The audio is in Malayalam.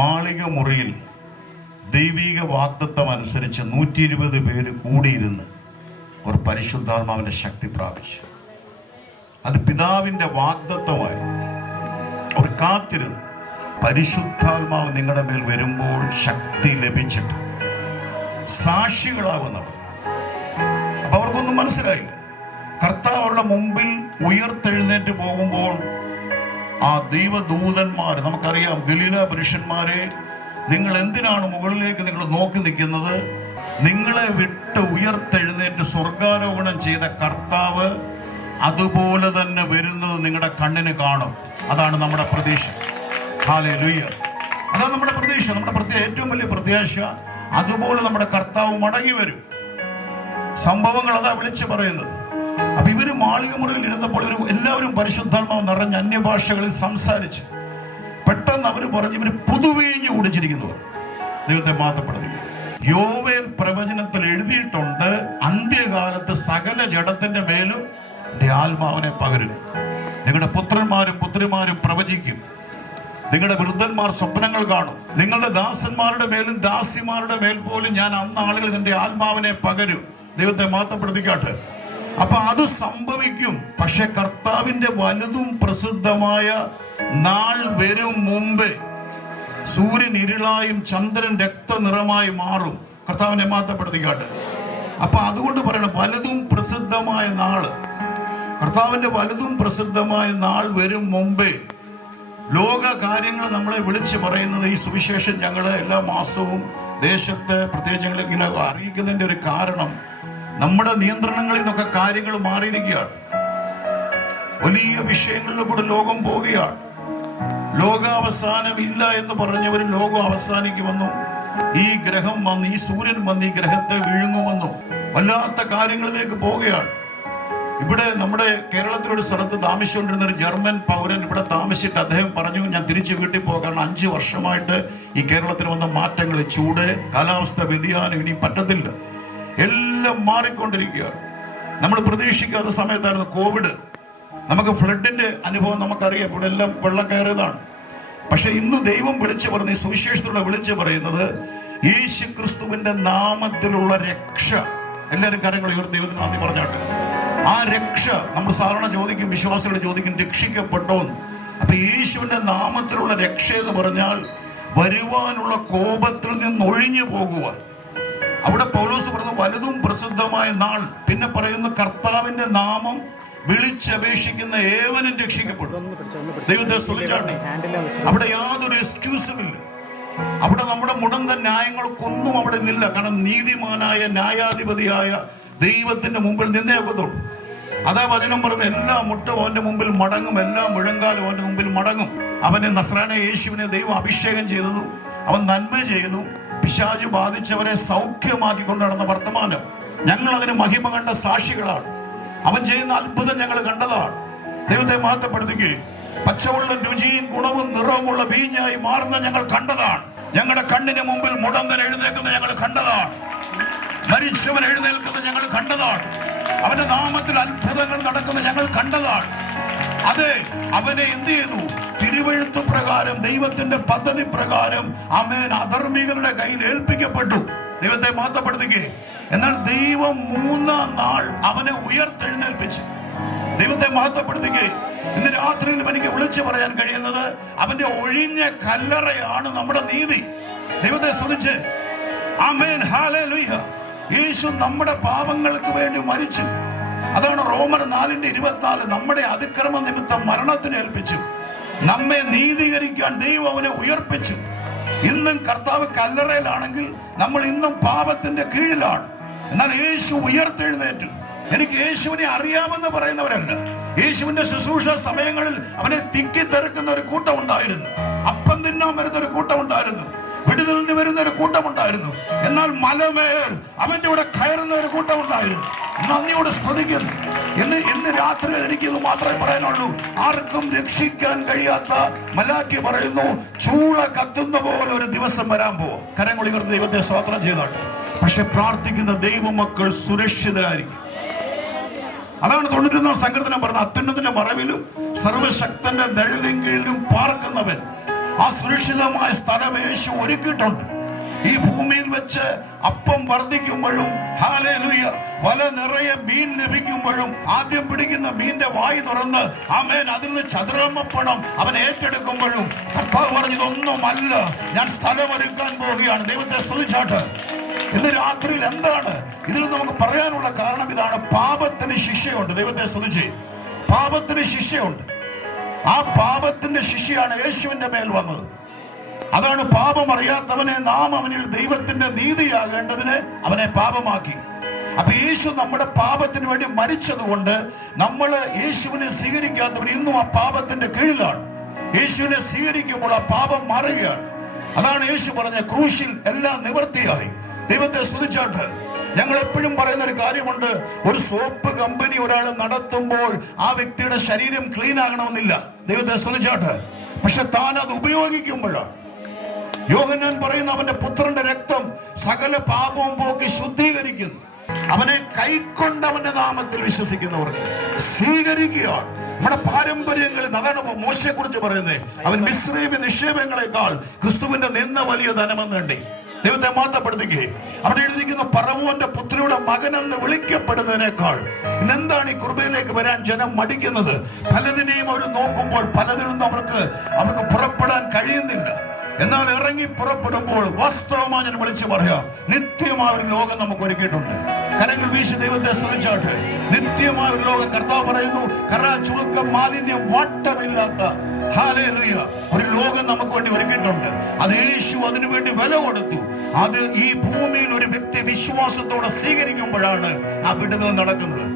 മാളിക മുറിയിൽ ദൈവിക വാഗ്ദത്തം അനുസരിച്ച് 120 പേര് കൂടിയിരുന്ന് ഒരു പരിശുദ്ധാത്മാവിന്റെ ശക്തി പ്രാപിച്ചു. അത് പിതാവിന്റെ വാഗ്ദത്തമായി. അവർ കാത്തിരുന്നു. പരിശുദ്ധാത്മാവ് നിങ്ങളുടെ മേൽ വരുമ്പോൾ ശക്തി ലഭിച്ചിട്ട് സാക്ഷികളാകുന്നവർ. അപ്പൊ അവർക്കൊന്നും മനസ്സിലായില്ല. കർത്താവ് അവരുടെ മുമ്പിൽ ഉയർത്തെഴുന്നേറ്റ് പോകുമ്പോൾ ആ ദൈവദൂതന്മാർ, നമുക്കറിയാം ഗലീല പുരുഷന്മാരെ, നിങ്ങൾ എന്തിനാണ് മുകളിലേക്ക് നിങ്ങൾ നോക്കി നിൽക്കുന്നത്? നിങ്ങളെ വിട്ട് ഉയർത്തെഴുന്നേറ്റ് സ്വർഗാരോഹണം ചെയ്ത കർത്താവ് അതുപോലെ തന്നെ വരുന്നത് നിങ്ങളുടെ കണ്ണിന് കാണും. അതാണ് നമ്മുടെ പ്രതീക്ഷ. ഹല്ലേലൂയ. അതാണ് നമ്മുടെ പ്രതീക്ഷ, നമ്മുടെ ഏറ്റവും വലിയ പ്രത്യാശ. അതുപോലെ നമ്മുടെ കർത്താവ് മടങ്ങി വരും. സംഭവങ്ങൾ അതാ വിളിച്ചു പറയുന്നത്. അപ്പൊ ഇവര് മാളിക മുറിയിൽ ഇരുന്നപ്പോൾ എല്ലാവരും പരിശുദ്ധാത്മാവ് നിറഞ്ഞ അന്യഭാഷകളിൽ സംസാരിച്ച് പെട്ടെന്ന് അവർ പറഞ്ഞു, ഇവര് പുതുവീഞ്ഞ് കുടിച്ചിരിക്കുന്നവർ. ദൈവത്തെ മാറ്റപ്പെടുത്തുക. യോവേൽ പ്രവചനത്തിൽ എഴുതിയിട്ടുണ്ട്, അന്ത്യകാലത്ത് സകല ജഡത്തിന്റെ മേലും എന്റെ ആത്മാവിനെ പകരും. നിങ്ങളുടെ പുത്രന്മാരും പുത്രിമാരും പ്രവചിക്കും. നിങ്ങളുടെ വൃദ്ധന്മാർ സ്വപ്നങ്ങൾ കാണും. നിങ്ങളുടെ ദാസന്മാരുടെ മേലും ദാസിമാരുടെ മേൽ പോലും ഞാൻ അന്ന് ആളുകൾ എന്റെ ആത്മാവിനെ പകരും. ദൈവത്തെ മാറ്റപ്പെടുത്തിക്കാട്ടെ. അപ്പൊ അത് സംഭവിക്കും. പക്ഷെ കർത്താവിന്റെ വലുതും പ്രസിദ്ധമായ നാൾ വരും മുമ്പേ സൂര്യൻ ഇരുളായും ചന്ദ്രൻ രക്തനിറമായി മാറും. കർത്താവിനെ മാറ്റപ്പെടുത്തിക്കാട്ടെ. അപ്പൊ അതുകൊണ്ട് പറയണം, വലുതും പ്രസിദ്ധമായ നാള്, കർത്താവിന്റെ വലുതും പ്രസിദ്ധമായ നാൾ വരും മുമ്പേ ലോക കാര്യങ്ങൾ നമ്മളെ വിളിച്ച് പറയുന്നത്. ഈ സുവിശേഷം ഞങ്ങള് എല്ലാ മാസവും ദേശത്ത് പ്രത്യേകിച്ച് ഞങ്ങൾ ഇങ്ങനെ അറിയിക്കുന്നതിന്റെ ഒരു കാരണം, നമ്മുടെ നിയന്ത്രണങ്ങളിൽ നിന്നൊക്കെ കാര്യങ്ങൾ മാറിയിരിക്കുകയാണ്. വലിയ വിഷയങ്ങളിലും കൂടെ ലോകം പോവുകയാണ്. ലോകാവസാനം ഇല്ല എന്ന് പറഞ്ഞവർ ലോകം അവസാനിക്കുമെന്നും, ഈ ഗ്രഹം വന്ന്, ഈ സൂര്യൻ വന്ന് ഈ ഗ്രഹത്തെ വിഴുങ്ങുമെന്നും വല്ലാത്ത കാര്യങ്ങളിലേക്ക് പോവുകയാണ്. ഇവിടെ നമ്മുടെ കേരളത്തിലൊരു സ്ഥലത്ത് താമസിച്ചുകൊണ്ടിരുന്ന ഒരു ജർമ്മൻ പൗരൻ ഇവിടെ താമസിച്ചിട്ട് അദ്ദേഹം പറഞ്ഞു, ഞാൻ തിരിച്ചു വീട്ടിൽ പോകാം. കാരണം 5 വർഷമായിട്ട് ഈ കേരളത്തിൽ വന്ന മാറ്റങ്ങൾ, ചൂട്, കാലാവസ്ഥ വ്യതിയാനം ഇനി പറ്റത്തില്ല, എല്ലാം മാറിക്കൊണ്ടിരിക്കുകയാണ്. നമ്മൾ പ്രതീക്ഷിക്കാത്ത സമയത്തായിരുന്നു കോവിഡ്. നമുക്ക് ഫ്ലഡിന്റെ അനുഭവം നമുക്കറിയാം, ഇവിടെ എല്ലാം വെള്ളം കയറിയതാണ്. പക്ഷെ ഇന്ന് ദൈവം വിളിച്ചു പറഞ്ഞ, ഈ സുവിശേഷത്തിലൂടെ വിളിച്ചു പറയുന്നത്, യേശു ക്രിസ്തുവിന്റെ നാമത്തിലുള്ള രക്ഷ. എല്ലാവരും കാര്യങ്ങൾ ഉയർത്തി ദൈവത്തിന് നന്ദി പറഞ്ഞാട്ട്. ആ രക്ഷ നമ്മൾ സാധാരണ ചോദിക്കും, വിശ്വാസികൾ ചോദിക്കും, രക്ഷിക്കപ്പെട്ടോ എന്ന്. അപ്പൊ യേശുവിന്റെ നാമത്തിലുള്ള രക്ഷ എന്ന് പറഞ്ഞാൽ വരുവാനുള്ള കോപത്തിൽ നിന്ന് ഒഴിഞ്ഞു പോകുവാൻ. അവിടെ പൗലോസ് പറഞ്ഞു വലുതും പ്രസിദ്ധമായ നാൾ. പിന്നെ പറയുന്ന കർത്താവിന്റെ നാമം വിളിച്ചപേക്ഷിക്കുന്ന ഏവനും രക്ഷിക്കപ്പെടും. ദൈവത്തെ സ്തുതിച്ചാട്ടെ. അവിടെ യാതൊരു എക്സ്ക്യൂസും ഇല്ല. അവിടെ നമ്മുടെ മുടന്ത ന്യായങ്ങൾക്കൊന്നും അവിടെ നിന്നില്ല. കാരണം നീതിമാനായ ന്യായാധിപതിയായ ദൈവത്തിന്റെ മുമ്പിൽ നിന്നേ ഒക്കത്തുള്ളൂ. അതാ വചനം പറഞ്ഞ, എല്ലാ മുട്ടും അവന്റെ മുമ്പിൽ മടങ്ങും, എല്ലാ മുഴങ്കാലും അവന്റെ മുമ്പിൽ മടങ്ങും. അവനെ നസ്രാനെ യേശുവിനെ ദൈവം അഭിഷേകം ചെയ്തതും അവൻ നന്മ ചെയ്തു പിശാച് ബാധിച്ചവരെ സൗഖ്യമാക്കിക്കൊണ്ട് നടന്ന വർത്തമാനം. ഞങ്ങൾ അതിന് മഹിമ കണ്ട സാക്ഷികളാണ്. അവൻ ചെയ്യുന്ന അത്ഭുതം ഞങ്ങൾ കണ്ടതാണ്. ദൈവത്തെ മാറ്റപ്പെടുത്തുകയും പച്ചവെള്ളം രുചിയും ഗുണവും നിറവുമുള്ള വീഞ്ഞായി മാറുന്ന ഞങ്ങൾ കണ്ടതാണ്. ഞങ്ങളുടെ കണ്ണിന് മുമ്പിൽ മുടന്തൻ എഴുന്നേൽക്കുന്ന ഞങ്ങൾ കണ്ടതാണ്. മരിച്ചവൻ എഴുന്നേൽക്കുന്നത് ഞങ്ങൾ കണ്ടതാണ്. അവന്റെ നാമത്തിൽ അത്ഭുതങ്ങൾ നടക്കുന്ന ഞങ്ങൾ കണ്ടതാണ്. അതെ, അവനെ എന്ത് ചെയ്തു? തിരുവെഴുത്ത് പ്രകാരം, ദൈവത്തിന്റെ പദ്ധതി പ്രകാരം ആമേൻ അധർമ്മികളുടെ കയ്യിൽ ഏൽപ്പിക്കപ്പെട്ടു. ദൈവത്തെ മാറ്റപ്പെടുത്തുകയെ. എന്നാൽ ദൈവം 3-ാം നാൾ അവനെ ഉയർത്തെഴുന്നേൽപ്പിച്ചു. ദൈവത്തെ മാറ്റപ്പെടുത്തുകയെ. ഇന്ന് രാത്രിയിൽ എനിക്ക് വിളിച്ചു പറയാൻ കഴിയുന്നത്, അവന്റെ ഒഴിഞ്ഞ കല്ലറയാണ് നമ്മുടെ നീതി. ദൈവത്തെ സ്തുതിച്ച് ആമേൻ, ഹല്ലേലൂയ. യേശു നമ്മുടെ പാപങ്ങൾക്ക് വേണ്ടി മരിച്ചു. അതാണ് റോമർ 4:24. നമ്മുടെ അതിക്രമ നിമിത്തം മരണത്തിന് ഏൽപ്പിച്ചു, നമ്മെ നീതീകരിക്കാൻ ദൈവം അവനെ ഉയർപ്പിച്ചു. ഇന്നും കർത്താവ് കല്ലറയിലാണെങ്കിൽ നമ്മൾ ഇന്നും പാപത്തിന്റെ കീഴിലാണ്. എന്നാൽ യേശു ഉയർത്തെഴുന്നേറ്റു. എനിക്ക് യേശുവിനെ അറിയാമെന്ന് പറയുന്നവരല്ല. യേശുവിന്റെ ശുശ്രൂഷ സമയങ്ങളിൽ അവനെ തിക്കി തെറുക്കുന്ന ഒരു കൂട്ടം ഉണ്ടായിരുന്നു. അപ്പം തിന്നാൻ വരുന്ന ഒരു കൂട്ടം ഉണ്ടായിരുന്നു. വിടുതലിന് വരുന്ന ഒരു കൂട്ടമുണ്ടായിരുന്നു. എന്നാൽ മലമേൽ അവന്റെ കൂടെ കയറുന്ന ഒരു കൂട്ടമുണ്ടായിരുന്നു. നന്ദിയോട് സ്തുതിക്കുന്നു. ഇന്ന് രാത്രി എനിക്കിത് മാത്രമേ പറയാനുള്ളൂ. ആർക്കും രക്ഷിക്കാൻ കഴിയാത്ത മലാക്കി പറയുന്നു, ചൂള കത്തുന്ന പോലെ ഒരു ദിവസം വരാൻ പോവും. കരങ്ങൾ ഉയർത്തി ദൈവത്തെ സ്തോത്രം ചെയ്തോട്ടെ. പക്ഷെ പ്രാർത്ഥിക്കുന്ന ദൈവമക്കൾ സുരക്ഷിതരായിരിക്കും. അതാണ് 91 സങ്കീർത്തനം പറഞ്ഞത്, അത്യുന്നതിന്റെ മറവിലും സർവശക്തന്റെ നിഴലിൻ കീഴിലും പാർക്കുന്നവൻ ആ സുരക്ഷിതമായ സ്ഥലം യേശു ഒരുക്കിയിട്ടുണ്ട്. ഈ ഭൂമിയിൽ വെച്ച് അപ്പം വർദ്ധിക്കുമ്പോഴും, ഹല്ലേലൂയ, വല നിറയെ മീൻ ലഭിക്കുമ്പോഴും ആദ്യം പിടിക്കുന്ന മീന്റെ വായി തുറന്ന് ആമേൻ അതിൽ നിന്ന് ചതുരമപ്പണം അവൻ ഏറ്റെടുക്കുമ്പോഴും കർത്താവ് പറഞ്ഞതൊന്നുമല്ല, ഞാൻ സ്ഥലമൊരുക്കാൻ പോവുകയാണ്. ദൈവത്തെ സ്തുതിച്ചാട്ട്. ഇന്ന് രാത്രിയിൽ എന്താണ് ഇതിൽ നമുക്ക് പറയാനുള്ള കാരണം? ഇതാണ്, പാപത്തിന് ശിക്ഷയുണ്ട്. ദൈവത്തെ സ്തുതിച്ച്. പാപത്തിന് ശിക്ഷയുണ്ട്. ആ പാപത്തിന്റെ ശിക്ഷയാണ് യേശുവിന്റെ മേൽ വന്നത്. അതാണ്, പാപം അറിയാത്തവനെ നാം അവനിൽ ദൈവത്തിന്റെ നീതിയാകേണ്ടതിന് അവനെ പാപമാക്കി. അപ്പൊ യേശു നമ്മുടെ പാപത്തിന് വേണ്ടി മരിച്ചതുകൊണ്ട് നമ്മൾ യേശുവിനെ സ്വീകരിക്കാത്തവർ ഇന്നും ആ പാപത്തിന്റെ കീഴിലാണ്. യേശുവിനെ സ്വീകരിക്കുമ്പോൾ ആ പാപം മാറുകയാണ്. അതാണ് യേശു പറഞ്ഞ, ക്രൂശിൽ എല്ലാം നിവൃത്തിയായി. ദൈവത്തെ സ്തുതിച്ചാട്ട്. ഞങ്ങൾ എപ്പോഴും പറയുന്ന ഒരു കാര്യമുണ്ട്, ഒരു സോപ്പ് കമ്പനി ഒരാൾ നടത്തുമ്പോൾ ആ വ്യക്തിയുടെ ശരീരം ക്ലീൻ ആകണമെന്നില്ല. ദൈവത്തെ സ്തുതിച്ചാട്ട്. പക്ഷെ താൻ അത് ഉപയോഗിക്കുമ്പോഴാണ്. യോഹന്നാൻ പറയുന്ന, അവന്റെ പുത്രന്റെ രക്തം സകല പാപവും പോക്കി ശുദ്ധീകരിക്കുന്നു. അവനെ കൈക്കൊണ്ട് അവന്റെ നാമത്തിൽ വിശ്വസിക്കുന്നവർക്ക് സ്വീകരിക്കുകയാണ്. നമ്മുടെ പാരമ്പര്യങ്ങളിൽ അതാണ് മോശയെ കുറിച്ച് പറയുന്നത്. അവൻ മിസ്രൈമി നിക്ഷേപങ്ങളെക്കാൾ ക്രിസ്തുവിന്റെ നിന്ന വലിയ ധനമെന്നുണ്ട്. ദൈവത്തെ മാറ്റപ്പെടുത്തുകയെ അവിടെ എഴുതിയിരിക്കുന്ന, പറവോന്റെ പുത്രിയുടെ മകനെന്ന് വിളിക്കപ്പെടുന്നതിനേക്കാൾ എന്താണ് ഈ കൃപയിലേക്ക് വരാൻ ജനം മടിക്കുന്നത്? പലതിനെയും അവർ നോക്കുമ്പോൾ പലതിൽ നിന്നും അവർക്ക് പുറപ്പെടാൻ കഴിയുന്നില്ല. എന്നാൽ ഇറങ്ങി പുറപ്പെടുമ്പോൾ വാസ്തവമായി ഞാൻ വിളിച്ചു പറയാം, നിത്യമായ ഒരു ലോകം നമുക്ക് ഒരുക്കിയിട്ടുണ്ട്. കരങ്ങൾ വീശി ദൈവത്തെ സ്തുതിച്ചാട്ടെ. നിത്യമായ ഒരു ലോകം. കർത്താവ് പറയുന്നു, കറ ചുളുക്കം മാലിന്യം വാട്ടമില്ലാത്ത, ഹല്ലേലൂയ, ഒരു ലോകം നമുക്ക് വേണ്ടി ഒരുക്കിയിട്ടുണ്ട്. അത് യേശു അതിനു വേണ്ടി വില കൊടുത്തു. അത് ഈ ഭൂമിയിൽ ഒരു വ്യക്തി വിശ്വാസത്തോടെ സ്വീകരിക്കുമ്പോഴാണ് ആ വിടുതൽ നടക്കുന്നത്.